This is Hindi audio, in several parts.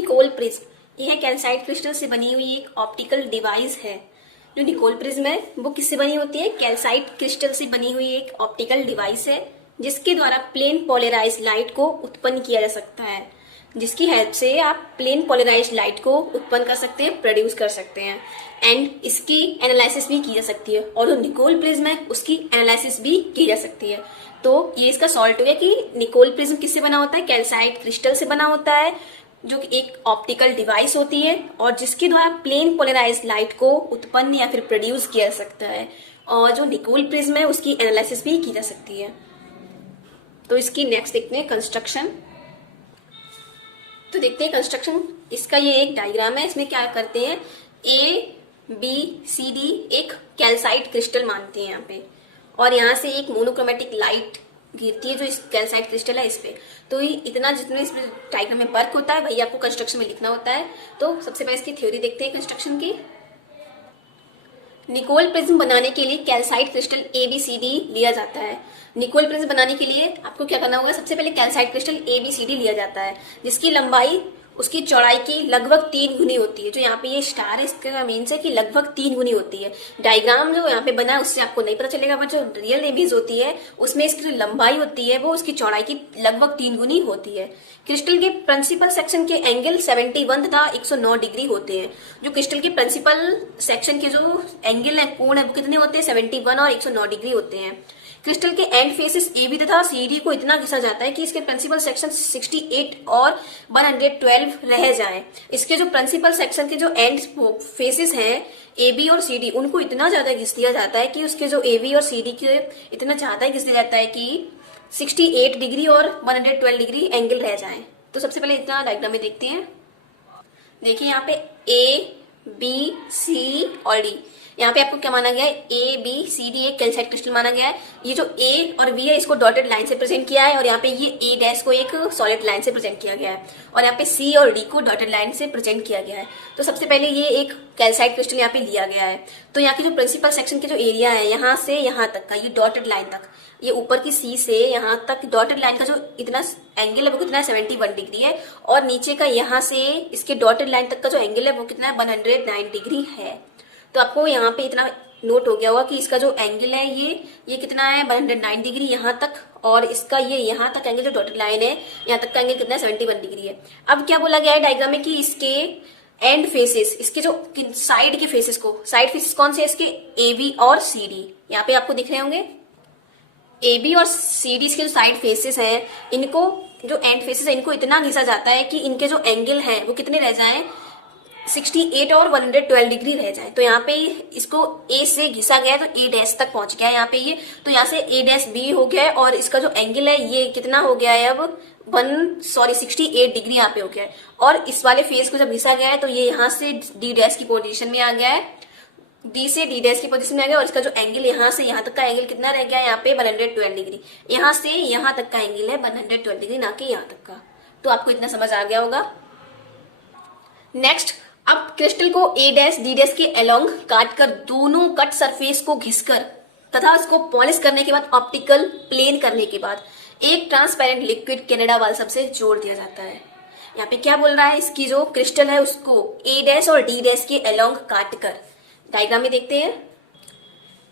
निकोल प्रिज्म यह कैल्साइट क्रिस्टल से बनी हुई एक ऑप्टिकल डिवाइस है। जो निकोल प्रिज्म है वो किससे बनी होती है? कैल्साइट क्रिस्टल से बनी हुई एक ऑप्टिकल डिवाइस है जिसके द्वारा प्लेन पोलराइज लाइट को उत्पन्न किया जा सकता है, जिसकी हेल्प से आप प्लेन पोलराइज लाइट को उत्पन्न कर सकते हैं, प्रोड्यूस कर सकते हैं एंड इसकी एनालिसिस भी की जा सकती है। और जो निकोल प्रिज्म है उसकी एनालिसिस भी की जा सकती है। तो ये इसका सॉल्ट हो गया कि निकोल प्रिज्म किससे बना होता है? कैल्साइट क्रिस्टल से बना होता है, जो कि एक ऑप्टिकल डिवाइस होती है और जिसके द्वारा प्लेन पोलराइज लाइट को उत्पन्न या फिर प्रोड्यूस किया जा सकता है। और जो निकोल प्रिज्म है उसकी एनालिसिस भी की जा सकती है। तो इसकी नेक्स्ट देखते हैं कंस्ट्रक्शन। तो देखते हैं कंस्ट्रक्शन। इसका ये एक डायग्राम है। इसमें क्या करते हैं, ए बी सी डी एक कैल्साइट क्रिस्टल मानते हैं यहाँ पे, और यहाँ से एक मोनोक्रोमेटिक लाइट गिरती है जो इस कैल्साइट क्रिस्टल है इस पे। तो इतना जितने इस डायग्राम में वर्क होता है वही आपको कंस्ट्रक्शन में लिखना होता है। तो सबसे पहले इसकी थ्योरी देखते हैं कंस्ट्रक्शन की। निकोल प्रिज्म बनाने के लिए कैल्साइट क्रिस्टल ABCD लिया जाता है। निकोल प्रिज्म बनाने के लिए आपको क्या करना होगा, सबसे पहले कैल्साइट क्रिस्टल ABCD लिया जाता है जिसकी लंबाई उसकी चौड़ाई की लगभग 3 गुनी होती है। जो यहाँ पे ये स्टार है इसका मीन से कि लगभग 3 गुनी होती है। डायग्राम जो यहाँ पे बना है उससे आपको नहीं पता चलेगा, बट जो रियल इमेज होती है उसमें इसकी जो लंबाई होती है वो उसकी चौड़ाई की लगभग 3 गुनी होती है। क्रिस्टल के प्रिंसिपल सेक्शन के एंगल 71 तथा 109 डिग्री होते हैं। जो क्रिस्टल के प्रिंसिपल सेक्शन के जो एंगल है, कोण है, वो कितने होते हैं? 71 और 109 डिग्री होते हैं। क्रिस्टल के एंड फेसेस AB तथा CD को इतना घिसा जाता है कि इसके प्रिंसिपल सेक्शन 68 और 112 रह जाएं। इसके जो प्रिंसिपल सेक्शन के जो एंड फेसेस हैं AB और CD उनको इतना ज्यादा घिस दिया जाता है कि उसके जो AB और CD के इतना ज्यादा घिस दिया जाता है कि 68 डिग्री और 112 डिग्री एंगल रह जाए। तो सबसे पहले इतना डायग्राम में देखते हैं। देखिए यहाँ पे A B C और D, यहाँ पे आपको क्या माना गया है? ABCD एक कैल्साइट क्रिस्टल माना गया है। ये जो A और B है इसको डॉटेड लाइन से प्रेजेंट किया है और यहाँ पे ये A डैश को एक सॉलिड लाइन से प्रेजेंट किया गया है और यहाँ पे C और D को डॉटेड लाइन से प्रेजेंट किया गया है। तो सबसे पहले ये एक कैल्साइट क्रिस्टल यहाँ पे लिया गया है। तो यहाँ की जो प्रिंसिपल सेक्शन के जो एरिया है यहाँ से यहाँ तक का, ये डॉटेड लाइन तक, ये ऊपर की C से यहाँ तक डॉटेड लाइन का जो इतना एंगल है वो कितना है? 71 डिग्री है। और नीचे का यहाँ से इसके डॉटेड लाइन तक का जो एंगल है वो कितना है? 109 डिग्री है। तो आपको यहाँ पे इतना नोट हो गया होगा कि इसका जो एंगल है ये कितना है? 109 डिग्री यहाँ तक, और इसका ये यहाँ तक एंगल जो डॉटेड लाइन है यहाँ तक का एंगल कितना है? 71 डिग्री है। अब क्या बोला गया है डायग्राम में कि इसके एंड फेसेस, इसके जो साइड के फेसेस को, साइड फेसेस कौन से? इसके AB और CD यहाँ पे आपको दिख रहे होंगे। AB और CD के जो साइड फेसेस हैं इनको, जो एंड फेसेस है इनको इतना घिसा जाता है कि इनके जो एंगल हैं वो कितने रह जाएं? 68 और 112 डिग्री रह जाए। तो यहाँ पे इसको A से घिसा गया है तो A डैश तक पहुंच गया है यहाँ पे ये। तो यहाँ से A डैश B हो गया है और इसका जो एंगल है ये कितना हो गया है अब? 68 डिग्री यहाँ पे हो गया है। और इस वाले फेस को जब घिसा गया है तो ये यहाँ से D डैश की पोजीशन में आ गया है, D से D डैश की पोजीशन में आ गया और इसका जो एंगल यहाँ से यहाँ तक का एंगल कितना रह गया है? यहाँ पे 112 डिग्री। यहाँ से यहाँ तक का एंगल है 112 डिग्री, ना कि यहाँ तक का। तो आपको इतना समझ आ गया होगा। नेक्स्ट, अब क्रिस्टल को A डैश D डैश के अलोंग काट कर दोनों कट सरफेस को घिसकर तथा उसको पॉलिश करने के बाद ऑप्टिकल प्लेन करने के बाद एक ट्रांसपेरेंट लिक्विड कनाडा बाल्सम से जोड़ दिया जाता है। यहाँ पे क्या बोल रहा है, इसकी जो क्रिस्टल है उसको A डैश और D डैश के अलोंग काट कर, डायग्राम में देखते हैं,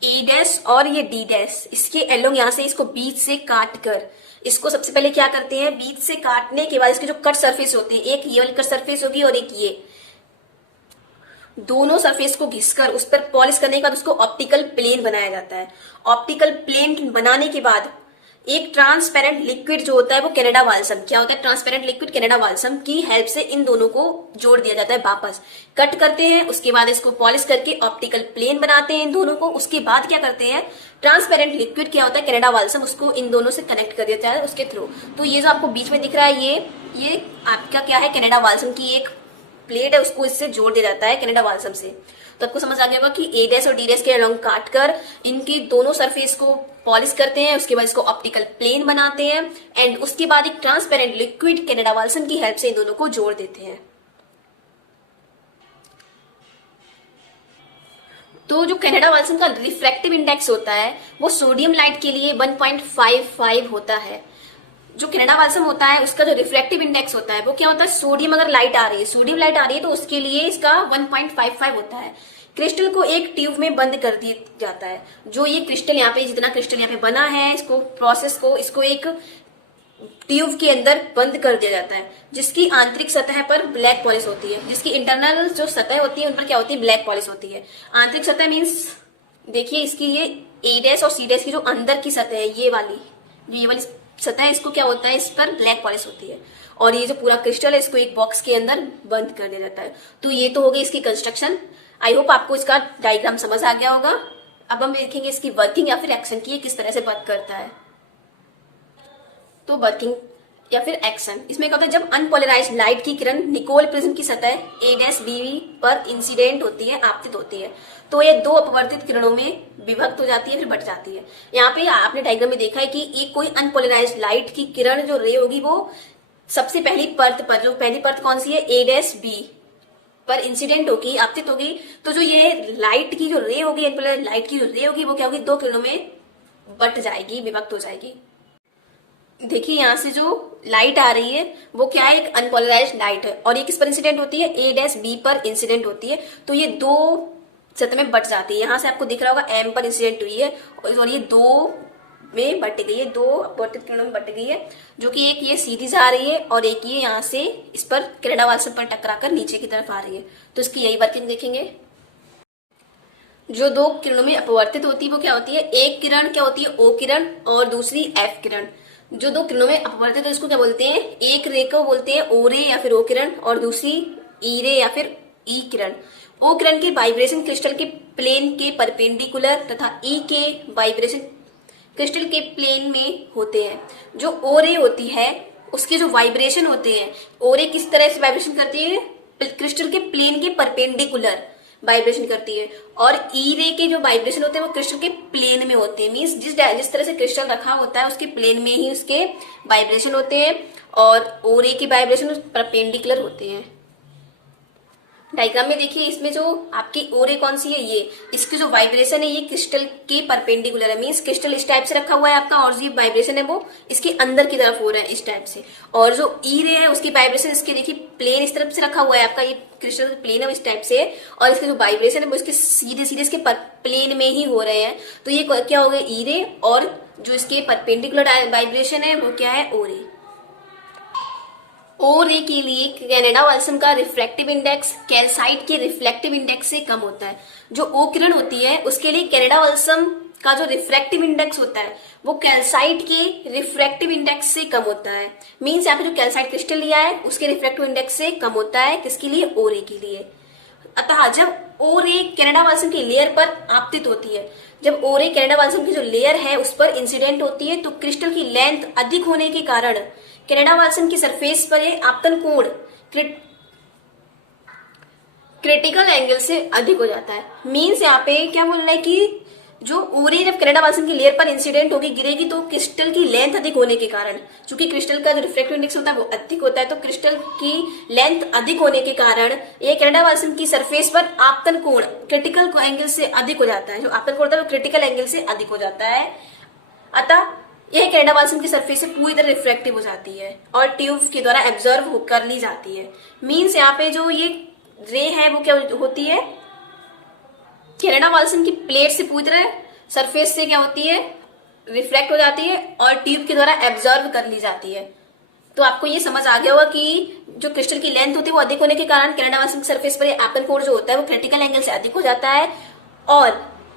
A डैश और ये D डैश इसके अलोंग यहाँ से इसको बीच से काट कर, इसको सबसे पहले क्या करते हैं, बीच से काटने के बाद इसके जो कट सरफेस होते हैं, एक ये वाली कट सरफेस होगी और एक ये, दोनों सरफेस को घिसकर उस पर पॉलिश करने के बाद उसको ऑप्टिकल प्लेन बनाया जाता है। ऑप्टिकल प्लेन बनाने के बाद एक ट्रांसपेरेंट लिक्विड जो होता है वो कनाडा बाल्सम, क्या होता है? ट्रांसपेरेंट लिक्विड कनाडा बाल्सम की हेल्प से इन दोनों को जोड़ दिया जाता है, वापस कट करते हैं, उसके बाद इसको पॉलिश करके ऑप्टिकल प्लेन बनाते हैं इन दोनों को। उसके बाद क्या करते हैं, ट्रांसपेरेंट लिक्विड क्या होता है? कनाडा बाल्सम, उसको इन दोनों से कनेक्ट कर देता है उसके थ्रू। तो ये जो आपको बीच में दिख रहा है ये आपका क्या है? कनाडा बाल्सम की एक प्लेट है, उसको इससे जोड़ दिया जाता है कनाडा बाल्सम से। तो आपको समझ आ गया होगा कि A डैश और D डैश के अलोंग काट कर इनकी दोनों सरफेस को पॉलिश करते हैं, उसके बाद इसको ऑप्टिकल प्लेन बनाते हैं एंड उसके बाद एक ट्रांसपेरेंट लिक्विड कनाडा बाल्सम की हेल्प से इन दोनों को जोड़ देते हैं। तो जो कनाडा बाल्सम का रिफ्रैक्टिव इंडेक्स होता है वो सोडियम लाइट के लिए 1.55 होता है, जो कनाडा बाल्सम होता है उसका जो रिफ्लेक्टिव इंडेक्स होता है वो क्या होता है, सोडियम अगर लाइट आ रही है, सोडियम लाइट आ रही है तो उसके लिए इसका 1.55 होता है। क्रिस्टल को एक ट्यूब में बंद कर दिया जाता है। जो ये क्रिस्टल यहाँ पे, जितना क्रिस्टल यहाँ पे बना है, इसको प्रोसेस को, इसको एक ट्यूब के अंदर बंद कर दिया जाता है, जिसकी आंतरिक सतह पर ब्लैक पॉलिश होती है। जिसकी इंटरनल जो सतह होती है उन पर क्या होती है, ब्लैक पॉलिश होती है। आंतरिक सतह मीन्स देखिए इसकी ये ए डैश और सी डैश की जो अंदर की सतह है, ये वाली सतह है, इसको क्या होता है, इस पर ब्लैक पॉलिश होती है। और ये जो पूरा क्रिस्टल है इसको एक बॉक्स के अंदर बंद कर दिया जाता है। तो ये तो हो गई इसकी कंस्ट्रक्शन। आई होप आपको इसका डायग्राम समझ आ गया होगा। अब हम देखेंगे इसकी वर्किंग या फिर एक्शन की, किस तरह से वर्क करता है। तो वर्किंग या फिर एक्शन, इसमें क्या होता है, जब अनपोलराइज्ड लाइट की किरण निकोल प्रिज्म की सतह ए डैश बी पर इंसिडेंट होती है, आपतित होती है, तो ये दो अपवर्तित किरणों में विभक्त हो जाती है, फिर बट जाती है। यहाँ पे आपने डायग्राम में देखा है कि एक कोई अनपोलराइज्ड लाइट की किरण जो रे होगी वो सबसे पहली परत पर, जो पहली परत कौन सी है, ए डैश बी पर इंसिडेंट होगी, आपतित होगी। तो जो ये लाइट की जो रे होगी, अनपोलराइज्ड लाइट की जो रे होगी वो क्या होगी, दो किरणों में बट जाएगी, विभक्त हो जाएगी। देखिए यहाँ से जो लाइट आ रही है वो क्या है, एक अनपोलराइज्ड लाइट है, और ये किस पर इंसिडेंट होती है, ए डैश बी पर इंसिडेंट होती है। तो ये दो सतह में बट जाती है। यहाँ से आपको दिख रहा होगा एम पर इंसिडेंट हुई है और ये दो में बट गई है, दो अपवर्तित किरणों में बट गई है, जो कि एक ये सीधी जा रही है और एक ये यहाँ से इस पर कनाडा बाल्सम पर टकराकर नीचे की तरफ आ रही है। तो इसकी यही वर्किंग देखेंगे। जो दो किरणों में अपवर्तित होती है वो क्या होती है, एक किरण क्या होती है, ओ किरण, और दूसरी एफ किरण। जो दो किरणों में अपवर्तित है उसको क्या बोलते हैं, एक रे को बोलते हैं ओ रे या फिर ओ किरण, और दूसरी ई रे या फिर ई किरण। ओ किरण के वाइब्रेशन क्रिस्टल के प्लेन के परपेंडिकुलर तथा ई के वाइब्रेशन क्रिस्टल के प्लेन में होते हैं। जो ओ रे होती है उसके जो वाइब्रेशन होते हैं, ओ रे किस तरह से वाइब्रेशन करती है, क्रिस्टल के प्लेन के परपेंडिकुलर वाइब्रेशन करती है, और ई रे के जो वाइब्रेशन होते हैं वो क्रिस्टल के प्लेन में होते हैं। मींस जिस तरह से क्रिस्टल रखा होता है उसके प्लेन में ही उसके वाइब्रेशन होते हैं, और ओ रे के वाइब्रेशन परपेंडिकुलर होते हैं। डायग्राम में देखिए, इसमें जो आपकी ओ रे कौन सी है, ये इसकी जो वाइब्रेशन है ये क्रिस्टल के परपेंडिकुलर है। मींस क्रिस्टल इस टाइप से रखा हुआ है आपका, और जो वाइब्रेशन है वो इसके अंदर की तरफ हो रहा है इस टाइप से। और जो ई रे है उसकी वाइब्रेशन इसके देखिए प्लेन इस तरफ से रखा हुआ है आपका, ये क्रिस्टल प्लेन है इस टाइप से, और इसके जो वाइब्रेशन है वो इसके सीधे सीधे इसके प्लेन में ही हो रहे हैं। तो ये क्या हो गया, ई रे, और जो इसके परपेंडिकुलर वाइब्रेशन है वो क्या है, ओ रे। ओ रे के लिए कनाडा बाल्सम का रिफ्रैक्टिव इंडेक्स कैल्साइट के रिफ्लेक्टिव इंडेक्स से कम होता है। जो ओ किरण होती है उसके लिए कनाडा बाल्सम का जो रिफ्रैक्टिव इंडेक्स होता है वो कैल्साइट के रिफ्रैक्टिव इंडेक्स से कम होता है। मीन्स यहाँ पे जो कैल्साइट क्रिस्टल लिया है उसके रिफ्रैक्टिव इंडेक्स से कम होता है, किसके लिए, ओ रे के लिए। अतः जब ओ रे कनाडा बाल्सम की लेयर पर आपतित होती है, जब ओ रे कनाडा बाल्सम की जो लेयर है उस पर इंसिडेंट होती है, तो क्रिस्टल की लेंथ अधिक होने के कारण कनाडा बाल्सम की सरफेस पर ये आपतन कोण क्रिटिकल एंगल से अधिक हो जाता है। मीन्स यहाँ पे क्या बोल रहा है कि जो ओ रे जब कनाडा बाल्सम की लेयर पर इंसिडेंट होगी, गिरेगी, तो क्रिस्टल की लेंथ अधिक होने के कारण, चूंकि क्रिस्टल का जो रिफ्रैक्टिव इंडेक्स होता है वो अधिक होता है, तो क्रिस्टल की लेंथ अधिक होने के कारण ये कनाडा बाल्सम की सरफेस पर आपतन कोण क्रिटिकल एंगल से अधिक हो जाता है। जो आपतन कोण होता है वो क्रिटिकल एंगल से अधिक हो जाता है। अतः यह कनाडा बाल्सम की सरफेस से पूरी तरह रिफ्रैक्टिव हो जाती है और ट्यूब के द्वारा एब्जॉर्व कर ली जाती है। मीन्स यहाँ पे जो ये रे है वो क्या होती है, कनाडा बाल्सम की प्लेट से पूरी तरह सरफेस से क्या होती है, रिफ्लेक्ट हो जाती है और ट्यूब के द्वारा एब्जॉर्व कर ली जाती है। तो आपको ये समझ आ गया होगा कि जो क्रिस्टल की लेंथ होती है वो अधिक होने के कारण कनाडा बाल्सम की सरफेस पर आपतन कोण जो होता है वो क्रिटिकल एंगल से अधिक हो जाता है, और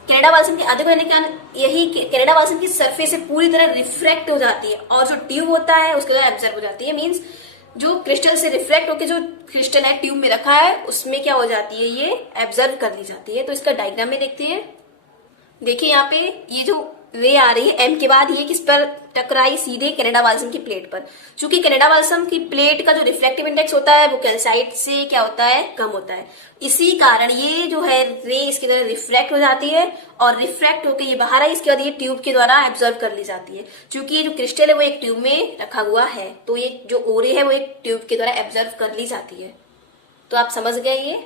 कनाडा बाल्सम के अधिक होने के कारण यही कनाडा बाल्सम की सरफेस से पूरी तरह रिफ्रैक्ट हो जाती है, और जो ट्यूब होता है उसके द्वारा एब्जॉर्ब हो जाती है। मीन्स जो क्रिस्टल से रिफ्लेक्ट होकर जो क्रिस्टल है ट्यूब में रखा है उसमें क्या हो जाती है, ये एब्जॉर्ब कर ली जाती है। तो इसका डायग्राम में देखते हैं। देखिए यहाँ पे ये जो रे आ रही है एम के बाद ये किस पर टकराई, सीधे कनाडा बाल्सम की प्लेट पर। चूंकि कनाडा बाल्सम की प्लेट का जो रिफ्लेक्टिव इंडेक्स होता है वो कैल्साइट से क्या होता है, कम होता है। इसी कारण ये जो है रे इसके द्वारा रिफ्रैक्ट हो जाती है, और रिफ्रैक्ट होकर ये बाहर आई, इसके बाद ये ट्यूब के द्वारा एब्जॉर्ब कर ली जाती है। चूंकि ये जो क्रिस्टल है वो एक ट्यूब में रखा हुआ है, तो ये जो ओ रे है वो एक ट्यूब के द्वारा एब्जॉर्ब कर ली जाती है। तो आप समझ गए ये।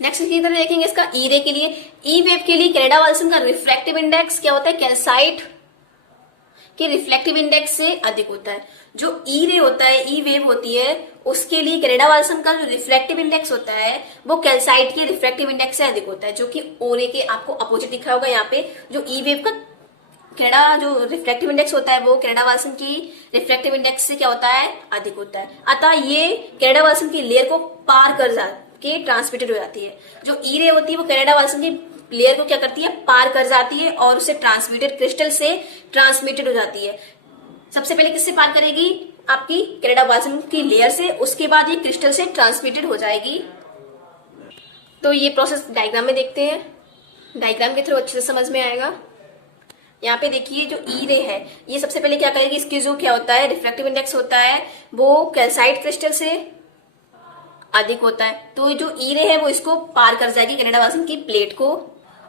नेक्स्ट की तरह देखेंगे इसका ई रे के लिए। ई वेव के लिए कनाडा बाल्सम का रिफ्रैक्टिव इंडेक्स क्या होता है, कैल्साइट कि रिफ्लेक्टिव इंडेक्स से अधिक होता है। जो ई रे होता है, ई वेव होती है, उसके लिए कनाडा वाल्सन का जो रिफ्लेक्टिव इंडेक्स होता है वो कैल्साइट के रिफ्लेक्टिव इंडेक्स से अधिक होता है, जो कि ओ रे के आपको अपोजिट दिख रहा होगा यहाँ पे। जो ई वेव का कनाडा जो रिफ्लेक्टिव इंडेक्स होता है वो कनाडा वाल्सन की रिफ्लेक्टिव इंडेक्स से क्या होता है, अधिक होता है। अतः ये कनाडा वाल्सन की लेयर को पार कर जाके ट्रांसमिटेड हो जाती है। जो ई रे होती है वो कनाडा वाल्सन की लेयर को क्या करती है, पार कर जाती है और उसे ट्रांसमिटेड क्रिस्टल से ट्रांसमिटेड हो जाती है। सबसे पहले किससे पार करेगी, आपकी कनाडा वाल्सन की लेयर से, उसके बाद ये क्रिस्टल से ट्रांसमिटेड हो जाएगी। तो ये प्रोसेस डायग्राम में देखते हैं, डायग्राम के थ्रू अच्छे से समझ में आएगा। यहाँ पे देखिए जो ई रे है ये सबसे पहले क्या करेगी, इसकी जो क्या होता है रिफ्लेक्टिव इंडेक्स होता है वो कैल्साइट क्रिस्टल से अधिक होता है। तो जो ई रे है वो इसको पार कर जाएगी कनाडा वाल्सन की प्लेट को,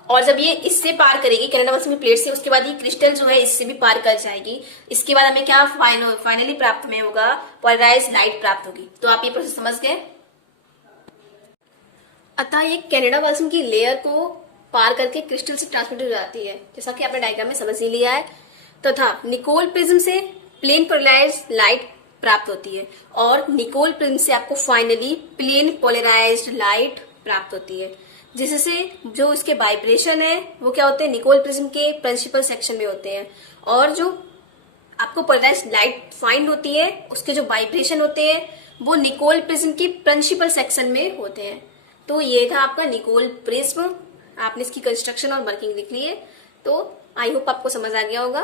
और जब ये इससे पार करेगी कनाडा वाल्सन की प्लेट से, उसके बाद ये क्रिस्टल जो है इससे भी पार कर जाएगी। इसके बाद हमें क्या फाइनली प्राप्त में होगा, पोलराइज्ड लाइट प्राप्त होगी। तो आप ये प्रोसेस समझ गए। अतः ये कनाडा वाल्सन की लेयर को पार करके क्रिस्टल से ट्रांसमिट हो जाती है, जैसा कि आपने डायग्राम में समझ ही लिया है। तथा निकोल प्रिज्म से प्लेन पोलराइज्ड लाइट प्राप्त होती है, और निकोल प्रिज्म से आपको फाइनली प्लेन पोलराइज्ड लाइट प्राप्त होती है, जिससे जो इसके वाइब्रेशन है वो क्या होते हैं, निकोल प्रिज्म के प्रिंसिपल सेक्शन में होते हैं, और जो आपको पोलराइज्ड लाइट फाइंड होती है उसके जो वाइब्रेशन होते हैं वो निकोल प्रिज्म के प्रिंसिपल सेक्शन में होते हैं। तो ये था आपका निकोल प्रिज्म। आपने इसकी कंस्ट्रक्शन और वर्किंग लिख ली है, तो आई होप आपको समझ आ गया होगा।